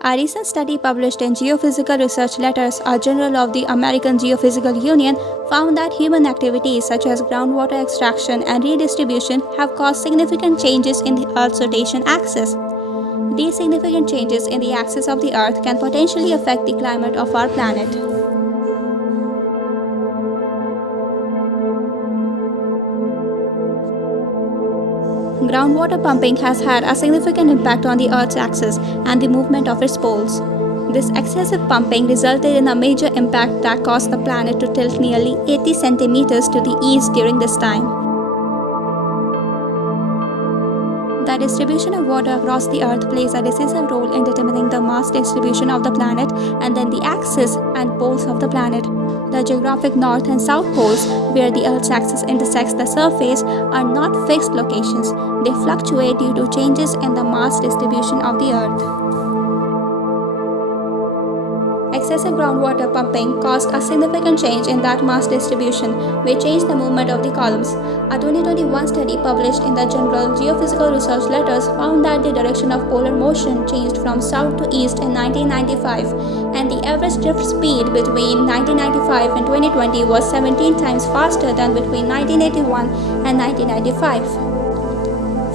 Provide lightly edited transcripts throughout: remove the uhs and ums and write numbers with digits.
A recent study published in Geophysical Research Letters, a journal of the American Geophysical Union, found that human activities such as groundwater extraction and redistribution have caused significant changes in the Earth's rotation axis. These significant changes in the axis of the Earth can potentially affect the climate of our planet. Groundwater pumping has had a significant impact on the Earth's axis and the movement of its poles. This excessive pumping resulted in a major impact that caused the planet to tilt nearly 80 centimeters to the east during this time. The distribution of water across the Earth plays a decisive role in determining the mass distribution of the planet and then the axis and poles of the planet. The geographic north and south poles, where the Earth's axis intersects the surface, are not fixed locations. They fluctuate due to changes in the mass distribution of the Earth. Excessive groundwater pumping caused a significant change in that mass distribution, which changed the movement of the columns. A 2021 study published in the journal Geophysical Research Letters found that the direction of polar motion changed from south to east in 1995, and the average drift speed between 1995 and 2020 was 17 times faster than between 1981 and 1995.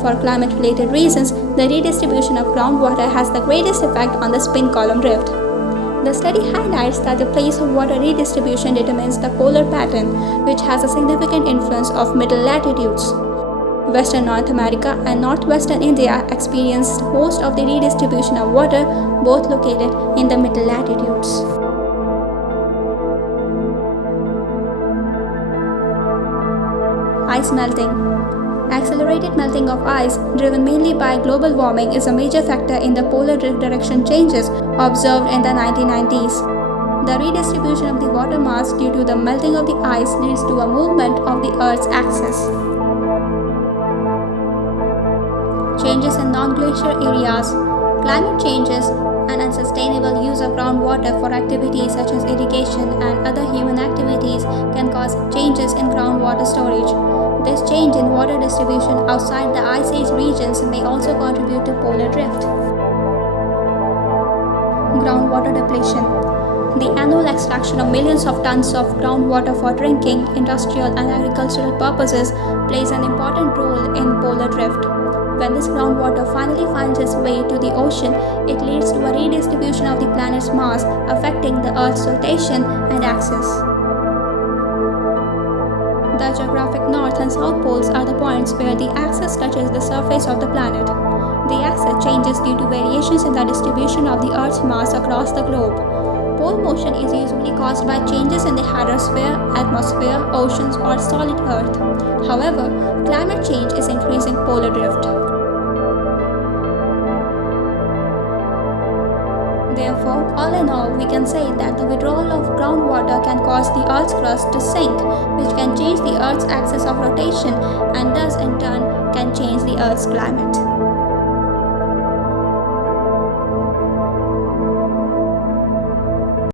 For climate-related reasons, the redistribution of groundwater has the greatest effect on the spin column drift. The study highlights that the place of water redistribution determines the polar pattern, which has a significant influence of middle latitudes. Western North America and northwestern India experienced most of the redistribution of water, both located in the middle latitudes. Ice melting. Accelerated melting of ice, driven mainly by global warming, is a major factor in the polar drift direction changes observed in the 1990s. The redistribution of the water mass due to the melting of the ice leads to a movement of the Earth's axis. Changes in non-glacier areas. Climate changes and unsustainable use of groundwater for activities such as irrigation and other human activities can cause changes in groundwater storage. This change in water distribution outside the ice age regions may also contribute to polar drift. Groundwater depletion. The annual extraction of millions of tons of groundwater for drinking, industrial, and agricultural purposes plays an important role in polar drift. When this groundwater finally finds its way to the ocean, it leads to a redistribution of the planet's mass, affecting the Earth's rotation and axis. The geographic north and south poles are the points where the axis touches the surface of the planet. The axis changes due to variations in the distribution of the Earth's mass across the globe. Pole motion is usually caused by changes in the hydrosphere, atmosphere, oceans, or solid Earth. However, climate change is increasing polar drift. Therefore, all in all, we can say that the withdrawal of groundwater can cause the Earth's crust to sink, which can change the Earth's axis of rotation and thus in turn can change the Earth's climate.